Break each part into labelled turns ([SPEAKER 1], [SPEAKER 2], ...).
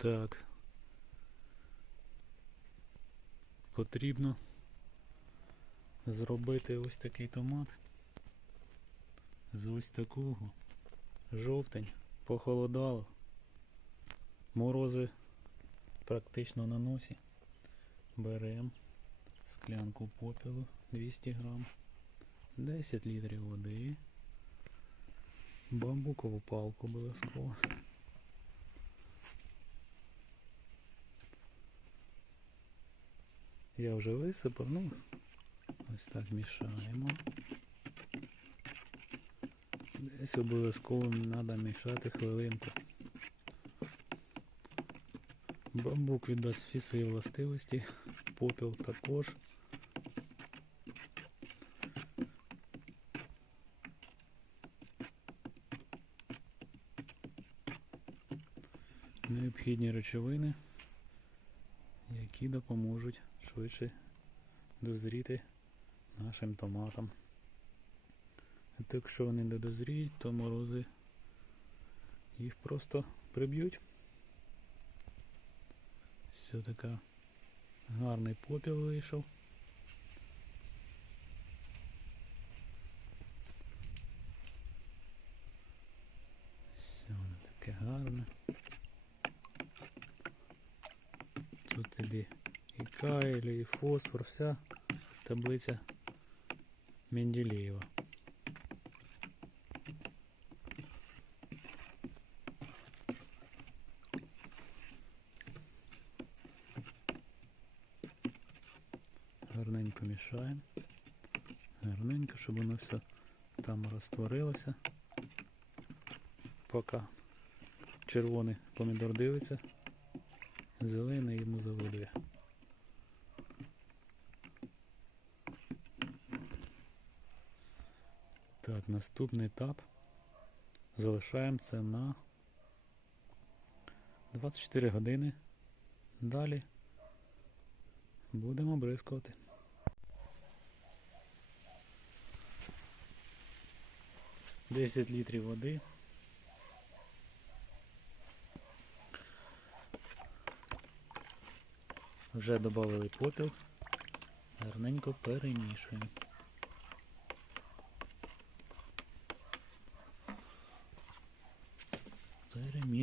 [SPEAKER 1] Так. Потрібно зробити ось такий томат. З ось такого. Жовтень. Похолодало. Морози практично на носі. Беремо склянку попелу 200 грам, 10 літрів води, бамбукову палку обов'язково. Я вже висипав, ну ось так мішаємо. Десь обов'язково треба мішати хвилинку. Бамбук віддасть всі свої властивості, попіл також. Необхідні речовини, які допоможуть швидше дозріти нашим томатам. То якщо вони не дозріють, то морози їх просто приб'ють. Все така гарний попіл вийшов. Все воно таке гарне. І фосфор, вся таблиця Менделєєва. Гарненько мішаємо. Гарненько, щоб воно все там розтворилося. Поки червоний помідор дивиться, зелений йому завидує. Так, наступний етап. Залишаємо це на 24 години. Далі будемо бризкувати. Десять літрів води. Вже додали попіл. Гарненько перемішуємо.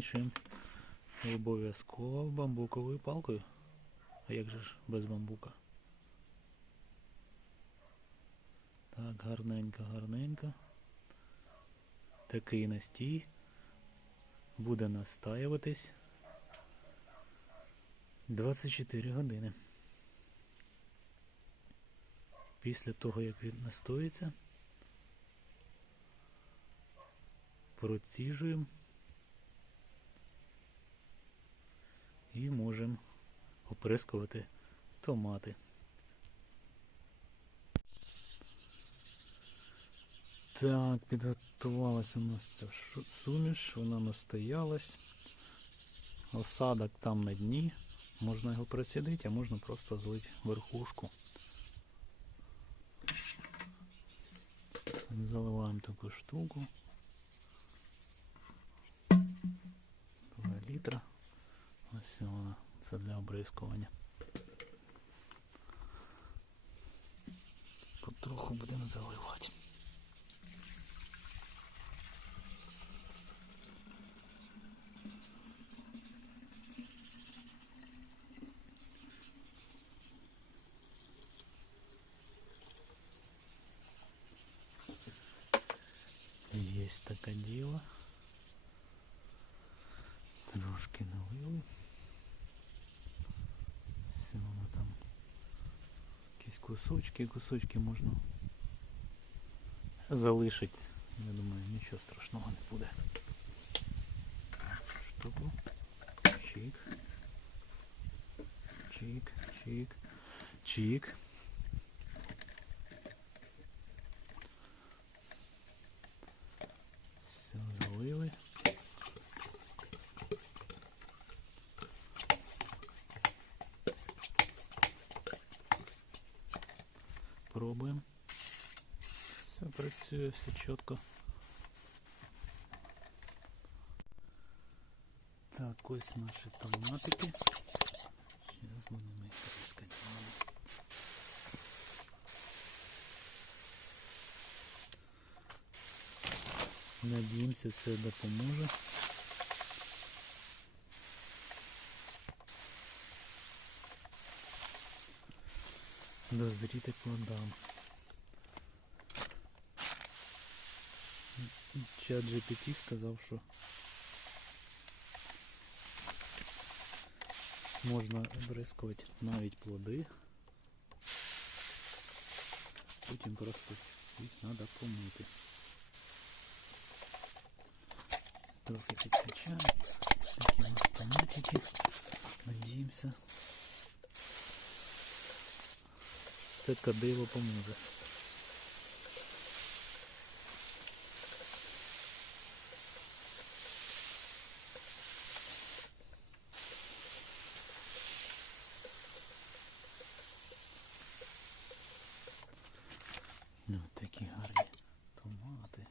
[SPEAKER 1] Перемішуємо. Обов'язково бамбуковою палкою. А як же ж без бамбука? Так, гарненько, гарненько. Такий настій буде настаюватись 24 години. Після того, як він настоїться, проціжуємо і можемо оприскувати томати. Так, підготувалася у нас ця суміш, вона настоялась. Осадок там на дні. Можна його присідити, а можна просто злити верхушку. Заливаємо таку штуку. 2 літра. Ось вона. Це для обрискування. Потроху будемо заливати. Есть таке діло. Трошки налили. Кусочки, кусочки можна залишити. Я думаю, нічого страшного не буде. Штуку. Чик. Чик, чик, чик. Пробуємо. Все працює, все чітко. Так, Так, ось наші томатики. Зараз будемо їх тріскати. Надіємося, це допоможе. Дозріти плодам. Чат GPT сказав, що можна обрискувати навіть плоди. Потім просто їх треба помити. Трохи підкачаємо. Такі у. Надіємося. Це кадило поможе. Ну, такі гарні томати.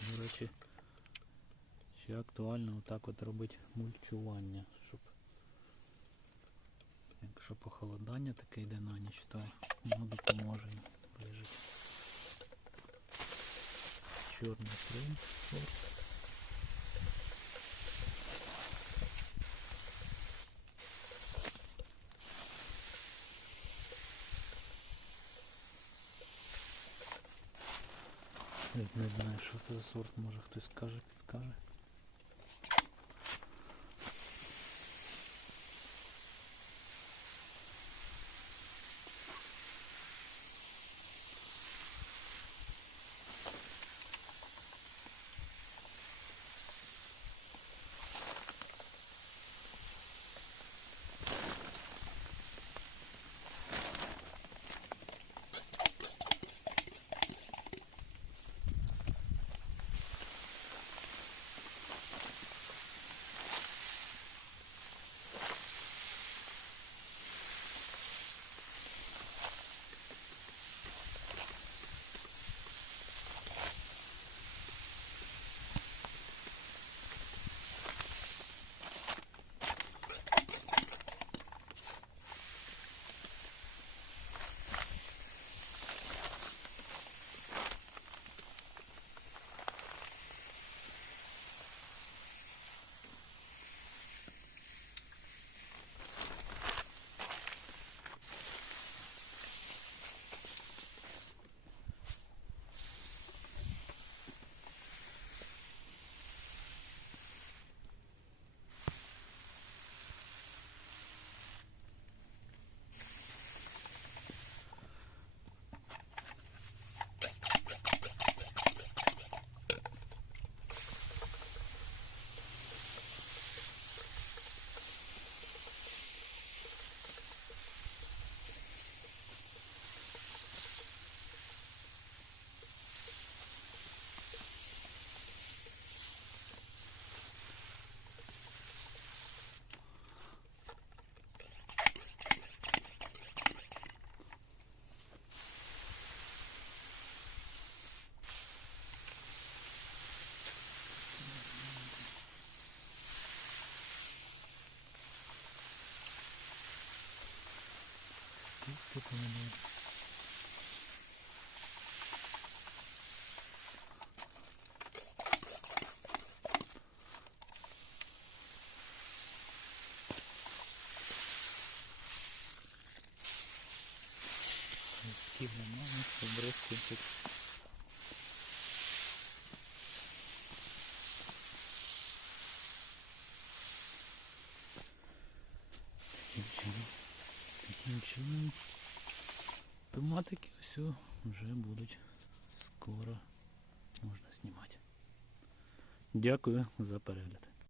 [SPEAKER 1] До речі, ще актуально отак от робити мульчування, щоб якщо похолодання таке йде на ніч, то воно допоможе вижити. Чорний принц. сорт. Не знаю, що це за сорт, може хтось скаже, підскаже. Тут воно. Скіп немає, обрезки тут. Таким чином. Таким чином. Томатики все вже будуть скоро можна знімати. Дякую за перегляд.